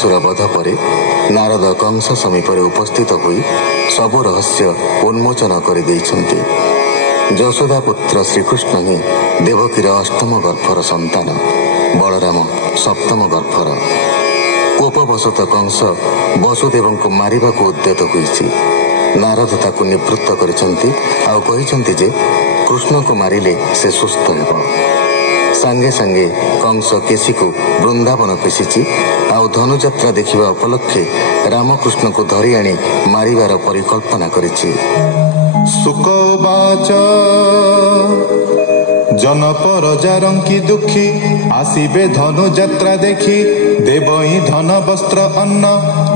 ରାବଣାସୁର ବଧ ପରେ ନାରଦ କଂସ ସମୀପରେ ଉପସ୍ଥିତ ହୋଇ ସବୁ ରହସ୍ୟ ଉନ୍ମୋଚନ କରିଦେଇଛନ୍ତି। ଯଶୋଦା ପୁତ୍ର ଶ୍ରୀକୃଷ୍ଣ ହିଁ ଦେବକୀର ଅଷ୍ଟମ ଗର୍ଭର ସନ୍ତାନ, ବଳରାମ ସପ୍ତମ ଗର୍ଭର। କୋପବଶତଃ କଂସ ବସୁଦେବଙ୍କୁ ମାରିବାକୁ ଉଦ୍ୟତ ହୋଇଛି। ନାରଦ ତାକୁ ନିବୃତ୍ତ କରିଛନ୍ତି ଆଉ କହିଛନ୍ତି ଯେ କୃଷ୍ଣଙ୍କୁ ମାରିଲେ ସେ ସୁସ୍ଥ ହେବ। ସାଙ୍ଗେ ସାଙ୍ଗେ କଂସ କେଶୀକୁ ବୃନ୍ଦାବନ ପେଶିଛି ଆଉ ଧନୁଯାତ୍ରା ଦେଖିବା ଉପଲକ୍ଷେ ରାମକୃଷ୍ଣଙ୍କୁ ଧରି ଆଣି ମାରିବାର ପରିକଳ୍ପନା କରିଛି। ସୁକବାଚ ଜନପରଜାରଙ୍କି ଦୁଃଖୀ ଆସିବେ ଧନୁଯାତ୍ରା ଦେଖି, ଦେବଇ ଧନ ବସ୍ତ୍ର ଅନ୍ନ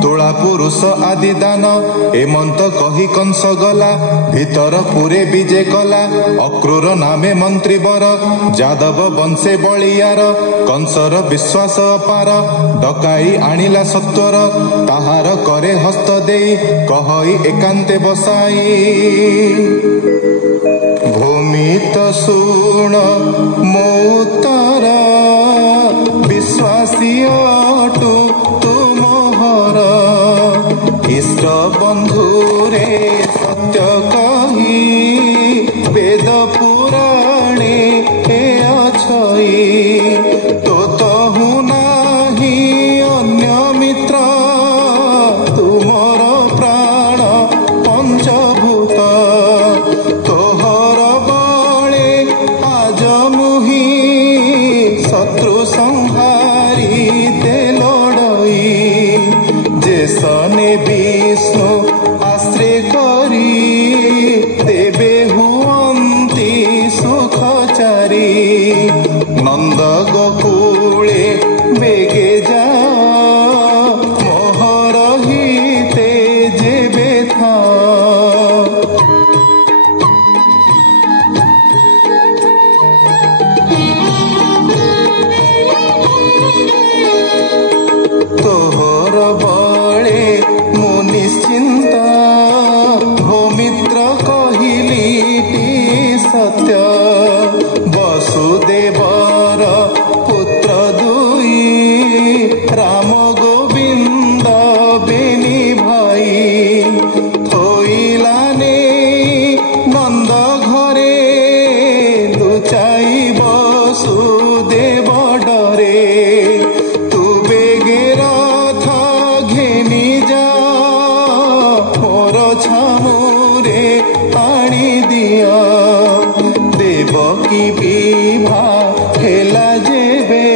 ତୁଳା ପୁରୁଷ ଆଦି ଦାନ। ଏମନ୍ତ କହି କଂସ ଗଲା ଭିତର ପୁରେ ବିଜେ କଲା, ଅକ୍ରୂର ନାମେ ମନ୍ତ୍ରୀ ବର ଯାଦବ ବଂଶେ ବଳିୟାର। କଂସର ବିଶ୍ୱାସ ଅପାର ଡକାଇ ଆଣିଲା ସତ୍ୱର, ତାହାର କରେ ହସ୍ତ ଦେଇ କହଇ ଏକାନ୍ତେ ବସାଇ। ଭୂମି ତ ଶୁଣ ମୋ ଉତ୍ତର, ବିଶ୍ୱାସୀ ଅଟୁ ତୁମହର। ଇଷ୍ଟ ବନ୍ଧୁରେ ସତ୍ୟ କହି ବେଦ ପୁରାଣେ ଅଛଇ। ତୋ ତହୁ ନାହିଁ ଅନ୍ୟ ମିତ୍ର, ତୁମର ପ୍ରାଣ ପଞ୍ଚଭୂତ। ତୋହର ବଳେ ଆଜ ମୁହିଁ ଶତ୍ରୁ ସଂହାରିତେ ଲଡ଼ଇ। ଯେ ସନେ ବିଷ୍ଣୁ ଆଶ୍ରୟ କରି, ତେବେ ହୁଅନ୍ତି ସୁଖଚାରୀ। ନନ୍ଦ ଗୋକୁଳେ ବେগে ଯାଅ, ମୋହର ହିତେ ଯେବେ ଥାଅ। ତୋହର ବଳେ ମୁଁ ନିଶ୍ଚିନ୍ତ, ଭୂମିତ୍ର କହିଲି ସତ୍ୟ। ବସୁଦେବର ପୁତ୍ର ଦୁଇ, ରାମ ଗୋବିନ୍ଦ ବେନି ଭାଇ। ଥୋଇଲା ନେଇ ନନ୍ଦ ଘରେ, ଲୁଚାଇ ବସୁଦେବ ଡରେ। ତୁ ବେগে ରଥ ଘେନି ଯା, ମୋର ଛାମୁରେ ଆଣି ଦିଅ। ଦେବକୀ ବିଭା ହେଲା ଯେବେ,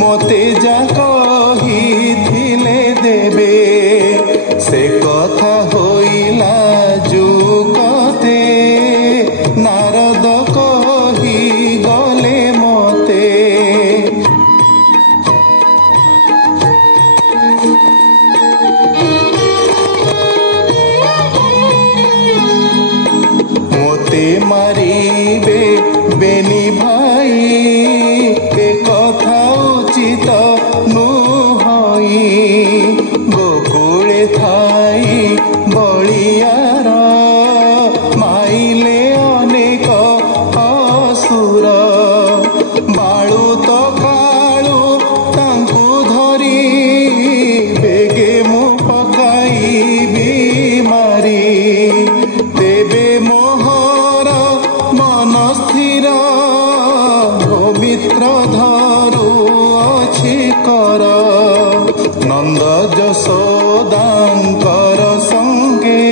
ମୋତେ ଯା କହିଥିଲେ ଦେବେ। ସେ କଥା ହୋଇଲା ଯୁଗତେ, ନାରଦ କହି ଗଲେ ମତେ। ମୋତେ ମାରିବେ ବେନି ଭାଇ, ଏ କଥା ଉଚିତ ନୁହଇ। ଗୋକୁଳେ ଥାଇ ବଳିୟାର, ମାଇଲେ ଅନେକ ଅସୁର। ବାଳୁତ କାଳୁ ତାଙ୍କୁ ଧରି, ବେগে ମୁଁ ପକାଇବି ମାରି। ତେବେ ମୋହର ମନ ସ୍ଥିର, ପବିତ୍ର ଧରୁ ଅଛି କର। ନନ୍ଦ ଯଶୋଦାଙ୍କର ସଙ୍ଗେ,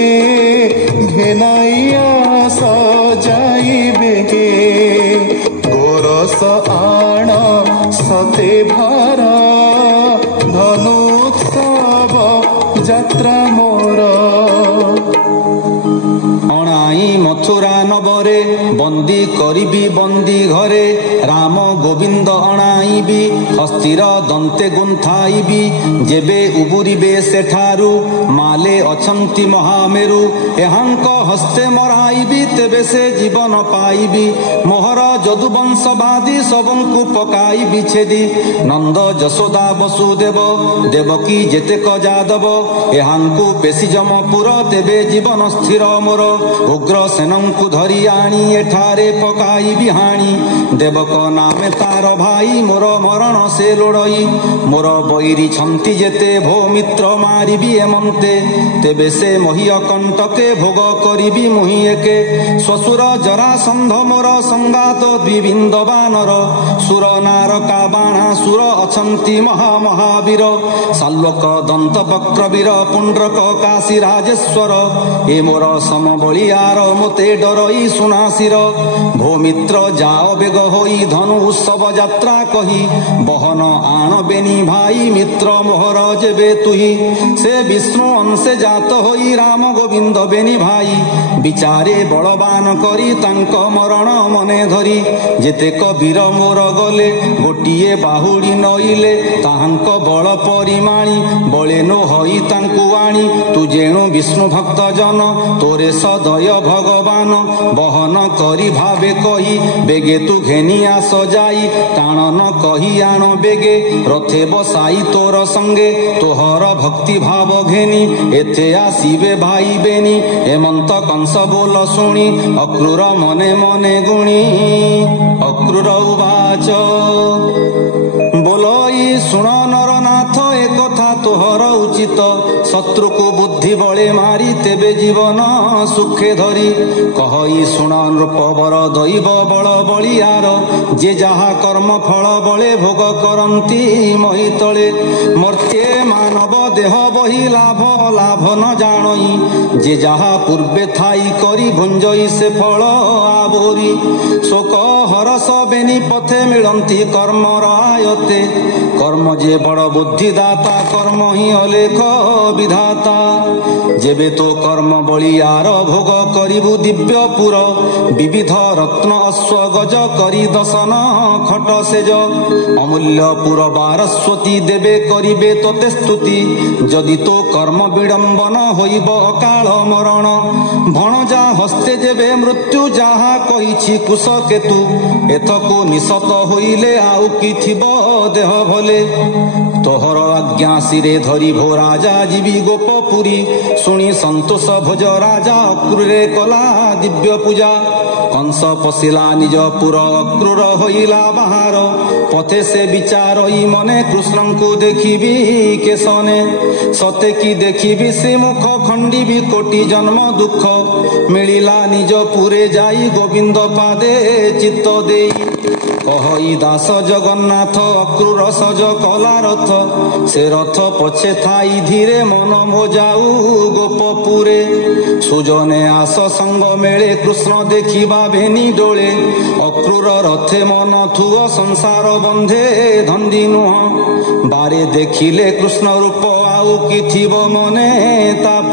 ଘେନାଇଆ ସଜାଇବେ କେ। ଗୋରସ ଆଣ ସତେ ଭାର, ଧନୁ ଉତ୍ସବ ଯାତ୍ରା ମୋର। ଅଣାଇ ମଥୁରା ନବରେ, ବନ୍ଦୀ କରିବି ବନ୍ଦୀ ଘରେ। ରାମ ଗୋବିନ୍ଦ ଅଣାଇବି, ହସ୍ତିର ଦନ୍ତେ ଗୁନ୍ଥାଇବି। ଯେବେ ଉବୁରିବେ ସେଠାରୁ, ମାଲେ ଅଛନ୍ତି ମହାମେରୁ। ଏହାଙ୍କ ହସ୍ତେ ମରାଇ ପାଇବି ତେବେ ସେ ଜୀବନ ପାଇବି। ମୋହର ଯଦୁବଂଶବାଦୀ ସବୁଙ୍କୁ ପକାଇବି ଛେଦି। ନନ୍ଦ ଯଶୋଦା ବସୁଦେବ ଦେବକୀ ଯେତେକ ଯାଦବ ଏହାଙ୍କୁ ପେଶି ଯମପୁର ତେବେ ଜୀବନ ସ୍ଥିର ମୋର। ଉଗ୍ରସେନଙ୍କୁ ଧରି ଆଣି ଏଠାରେ ପକାଇବି ହାଣି। ଦେବକ ନାମେ ତାର ଭାଇ ମୋର ମରଣ ସେ ଲୋଡ଼ଇ। ମୋର ବୈରୀ ଛନ୍ତି ଯେତେ ଭୋ ମିତ୍ର ମାରିବି ଏମନ୍ତେ। ତେବେ ସେ ମହୀୟ କଣ୍ଟକେ ଭୋଗ କରିବି ମୁହିଁ ଏକେ। ଶ୍ୱଶୁର ଜରାସନ୍ଧ ମୋର ସଂଗାତ ଦ୍ୱିବିନ୍ଦ ବାନର। ସୁର ନାରକା ବାଣା ସୁର ଅଛନ୍ତି ମହାମହାବୀର। ସାଲ୍ୱକ ଦନ୍ତ ବକ୍ରବୀର ପୁଣ୍ଡ୍ରକ କାଶୀ ରାଜେଶ୍ୱର। ଏ ମୋର ସମବଳିଆର ମୋତେ ଡରଇ ସୁନାସିର। ଭୋ ମିତ୍ର ଯାଅ ବେଗ ହୋଇ ଧନୁ ଉତ୍ସବ ଯାତ୍ରା କହି। ବହନ ଆଣ ବେନି ଭାଇ ମିତ୍ର ମୋହର ଯେବେ ତୁହି। ସେ ବିଷ୍ଣୁ ଅଂଶେ ଜାତ ହୋଇ ରାମ ଗୋବିନ୍ଦ ବେନି ଭାଇ। ବିଚାରେ ବଳବାନ କରି ତାଙ୍କ ମରଣ ମନେ ଧରି। ଯେତେକ ବୀର ମୋର ଗଲେ ଗୋଟିଏ ବାହୁଡ଼ି ନଇଲେ। ତାହାଙ୍କ ବଳ ପରିମାଣି ବଳେ ନ ହୋଇ ତାଙ୍କୁ ଆଣି। ତୁ ଯେଣୁ ବିଷ୍ଣୁ ଭକ୍ତ ଜନ ତୋରେ ସଦୟ ଭଗବାନ। ବହନ କରି ଭାବେ କହି ବେଗେ ତୁ ଘେନି ଆସ ଯାଇ। ଟାଣ ନ କହି ଆଣ ବେଗେ ରଥେ ବସାଇ ତୋର ସଙ୍ଗେ। ତୋହର ଭକ୍ତି ଭାବ ଘେନି ଏତେ ଆସିବେ ଭାଇ ବେନି। ହେମନ୍ତ କଂସ ବୋଲ ଶୁଣି ଅକ୍ରୂର ମନେ ମନେ ଗୁଣି। ଅକ୍ରୂର ଉବାଚ ବୋଲଇ ଶୁଣ ନରନାଥ ଏକଥା ତୋହର ଉଚିତ। ଶତ୍ରୁକୁ ବୁଦ୍ଧି ବଳେ ମାରି ତେବେ ଜୀବନ ସୁଖେ ଧରି। କହଇ ଶୁଣ ନୃପବର ଦୈବ ବଳ ବଳିଆର। ଯେ ଯାହା କର୍ମ ଫଳ ବଳେ ଭୋଗ କରନ୍ତି ମହି ତଳେ। ମର୍ତ୍ତେ ମାନବ ଦେହ ବହି ଲାଭ ଲାଭ ନ ଜାଣଇ। ଯେ ଯାହା ପୂର୍ବେ ଥାଇ କରି ଭୁଞ୍ଜଇ ସେ ଫଳ ଆବୋରି। ଶୋକ ହରସ ବେନି ପଥେ ମିଳନ୍ତି କର୍ମର ଆୟତେ। କର୍ମ ଯେ ବଡ଼ ବୁଦ୍ଧିଦାତା କର୍ମ ହିଁ ଅଲେଖ ବିଧାତା। ଯେବେ ତୋ କର୍ମ ବଳିଆର ଭୋଗ କରିବୁ ଦିବ୍ୟପୁର। ବିବିଧ ରତ୍ନ ଅଶ୍ଵ ଗଜ କରି ଦଶନ ଖଟ ସେଜ। ଅମୂଲ୍ୟ ପୁର ବାରସ୍ୱତୀ ଦେବେ କରିବେ ତୋତେ ସ୍ତୁତି। ଯଦି ତୋ କର୍ମ ବିଡ଼ମ୍ବନ ହୋଇବ ଅକାଳ ମରଣ। ଭଣଜା ହସ୍ତେ ଯେବେ ମୃତ୍ୟୁ ଯାହା କହିଛି କୁଶ କେତୁ। ଏଥକୁ ନିଶତ ହୋଇଲେ ଆଉ କି ଥିବ ଦେହ ଭଲେ। ତୋହର ଆଜ୍ଞା ଶିରେ ଧରି ଭୋ ରାଜା ଯିବି ଗୋପପୁରୀ। ଶୁଣି ସନ୍ତୋଷ ଭୋଜ ରାଜା ଅକ୍ରୂରେ କଲା ଦିବ୍ୟ ପୂଜା। କଂସ ପଶିଲା ନିଜ ପୁର ଅକ୍ରୂର ହୋଇଲା ବାହାର। ପଥେ ସେ ବିଚାରଇ ମନେ କୃଷ୍ଣଙ୍କୁ ଦେଖିବି କେଶନେ। ସତେ କି ଦେଖିବି ସେ ମୁଖ ଖଣ୍ଡିବି କୋଟି ଜନ୍ମ ଦୁଃଖ। ମିଳିଲା ନିଜ ପୁରେ ଯାଇ ଗୋବିନ୍ଦ ପାଦେ ଚିତ୍ତ ଦେଇ। କହଇ ଦାସ ଜଗନ୍ନାଥ ଅକ୍ରୂର ସଜ କଲା ରଥ। ସେ ରଥ ପଛେ ଥାଇ ଧୀରେ ମନ ମୋ ଯାଉ ଗୋପପୁରେ। ସୁଜନେ ଆସ ସଙ୍ଗ ମେଳେ କୃଷ୍ଣ ଦେଖିବା ଭେନି ଡୋଳେ। ଅକ୍ରୂର ରଥେ ମନ ଥୁଅ ସଂସାର ବନ୍ଧେ ଧନ୍ଦି ନୁହଁ। ବାରେ ଦେଖିଲେ କୃଷ୍ଣ ରୂପ ଆଉ କି ଥିବ ମନେ ତାପ।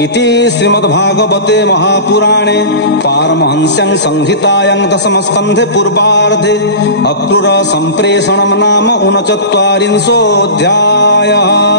इति श्रीमद्भागवते महापुराणे पारमहंस्यां संहितायां दशमस्कन्धे पूर्वार्धे अक्रूर सम्प्रेषणं नाम 39 अध्यायः।